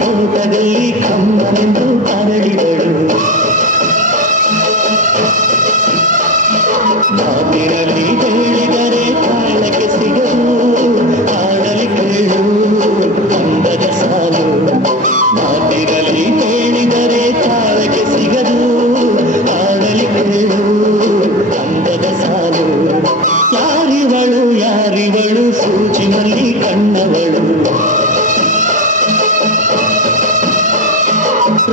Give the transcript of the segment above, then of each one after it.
ತೋಟದಲ್ಲಿ ಕಮ್ಮನೆಂದು ಅರಳಿದಳು. ಮಾತಿನಲ್ಲಿ ಹೇಳಿದರೆ ತಾಳಕ್ಕೆ ಸಿಗದು, ಆಡಲಿ ಕೇಳು ಅಂದದ ಸಾಲು. ಮಾತಿನಲ್ಲಿ ಹೇಳಿದರೆ ತಾಳಕ್ಕೆ ಸಿಗದು, ಆಡಲಿ ಕೇಳು ಅಂದದ ಸಾಲು. ಯಾರಿವಳು ಯಾರಿವಳು ಸೂಜಿನಲ್ಲಿ ಕಣ್ಣವಳು,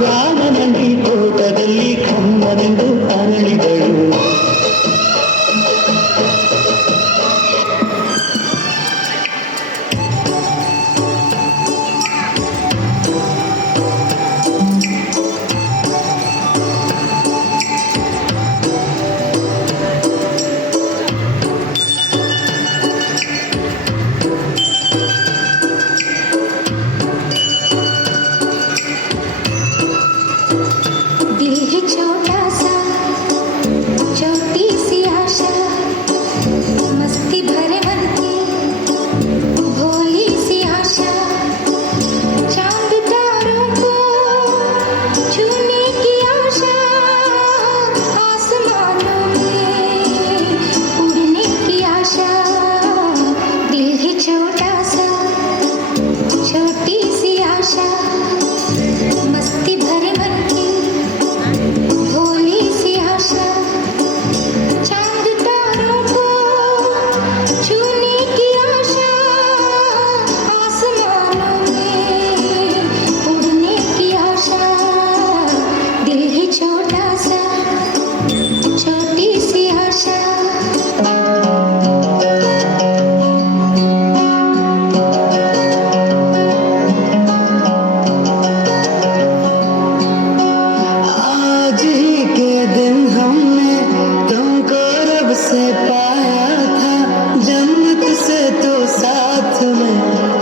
ರಾಮನಲ್ಲಿ ತೋಟದಲ್ಲಿ ಕಮ್ಮನೆಂದು ಅರಳಿದಳು.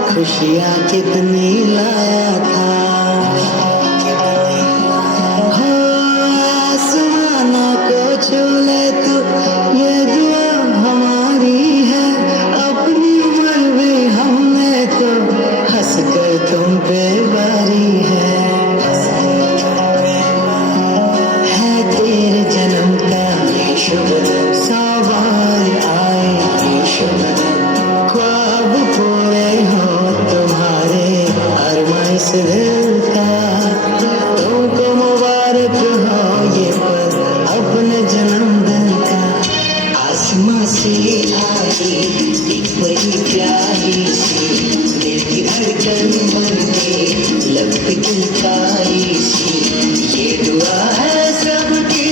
खुशियाँ कितनी लाया था, हो आसमानों को छू ले तू, ये दुआ हमारी है। अपनी उम्र भी हमने तो हंस कर तुम पे बारी है तेरे जन्म का शुभ दिन, सवार आए शुभ दिन, ख्वाब पूरे हो इस दिल का। तुमको मुबारक हो ये पल अपने जन्मदिन का। आसमां से आई एक बड़ी प्यारी सी, दिल की धड़कन बन के लब पे खिलकाई सी। ये दुआ है सबकी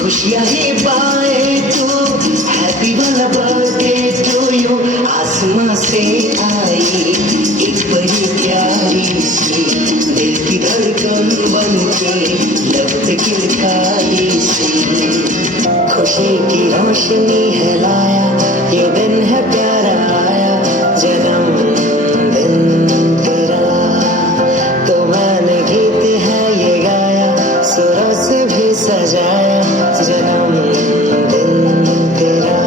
खुशियाँ ही पाए तू, हैप्पी वाला बर्थडे टू यू। आसमां से आई एक बड़ी प्यारी सी, दिल की धड़कन बन के लब पे खिलकाई सी। खुशी की रोशनी है लाया ये दिन है प्यारा आया, जन्मदिन तेरा। तो मैंने गीत है ये गाया, सुरों से भी सजाया जन्मदिन तेरा।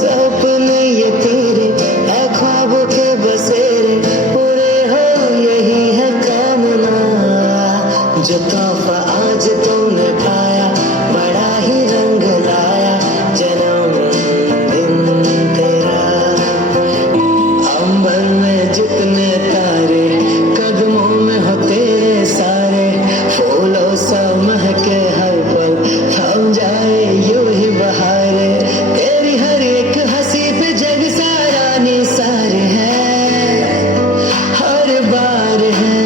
सपने ये तेरे है ख्वाबों के बसेरे, पूरे हो यही है कामना। जो तोहफा आज तुमने पाया बड़ा ही रंग लाया, जन्मदिन तेरा। अंबर में जितने तारे कदमों में हो तेरे सारे, फूलों सा महके हर पल थम जाए यूं ही बहारे। तेरी हर एक हंसी पे जग सारा निसार है, हर बार है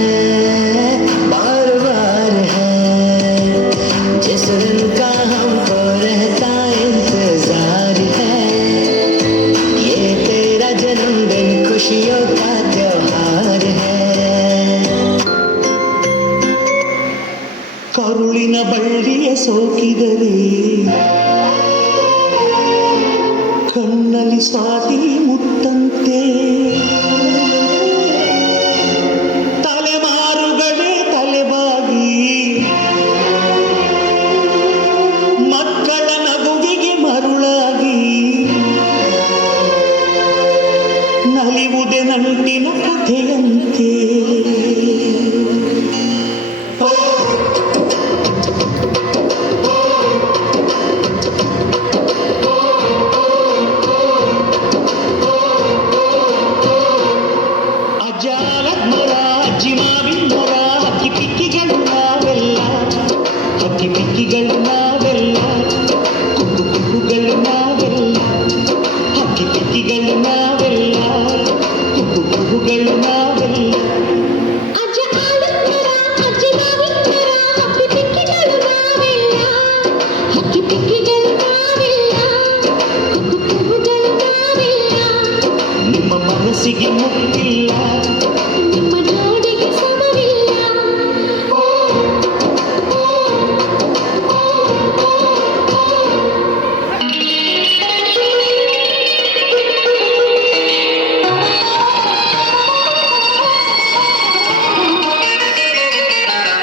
बार बार है। जिस दिन का हमको रहता इंतजार है, ये तेरा जन्मदिन खुशियों का त्योहार है। ಕರುಳಿನ ಬಳ್ಳಿಯ ಸೋಕಿದರೆ ಕಣ್ಣಲ್ಲಿ ಸ್ವಾತಿ ಮುತ್ತಂತೆ, ತಲೆಮಾರುಗಳೇ ತಲೆಬಾಗಿ ಮಕ್ಕಳ ನಗುವಿಗೆ ಮರುಳಾಗಿ ನಲಿವುದೆ ನಂಟಿನ ಕಥೆಯಂತೆ. ಅಜ್ಜಾಲದ ಮರ ಅಜ್ಜಿ ಮಾವಿನ ಮರ ಹಕ್ಕಿ ಪಿಕ್ಕಿಗಳು ನಾವೆಲ್ಲ, ಹಕ್ಕಿ ಪಿಕ್ಕಿಗಳು ನಾವೆಲ್ಲ, ಕುಕ್ಕು ಕುಕ್ಕುಗಳು ನಾವೆಲ್ಲ, ಹಕ್ಕಿ ಪಿಕ್ಕಿಗಳು ನಾವೆಲ್ಲ, ಕುಕ್ಕು ಕುಕ್ಕುಗಳು ನಾವೆಲ್ಲ. ಅಜ್ಜ ಆಲದ ಮರ ಅಜ್ಜಿ ಮಾವಿನ ಮರ ಹಕ್ಕಿ ಪಿಕ್ಕಿಗಳು ನಾವೆಲ್ಲ, ಹಕ್ಕಿ ಪಿಕ್ಕಿಗಳು ನಾವೆಲ್ಲ, ಕುಕ್ಕು ಕುಕ್ಕುಗಳು ನಾವೆಲ್ಲ. ನಿಮ್ಮ ಮನಸ್ಸಿಗೆ ಮುಖ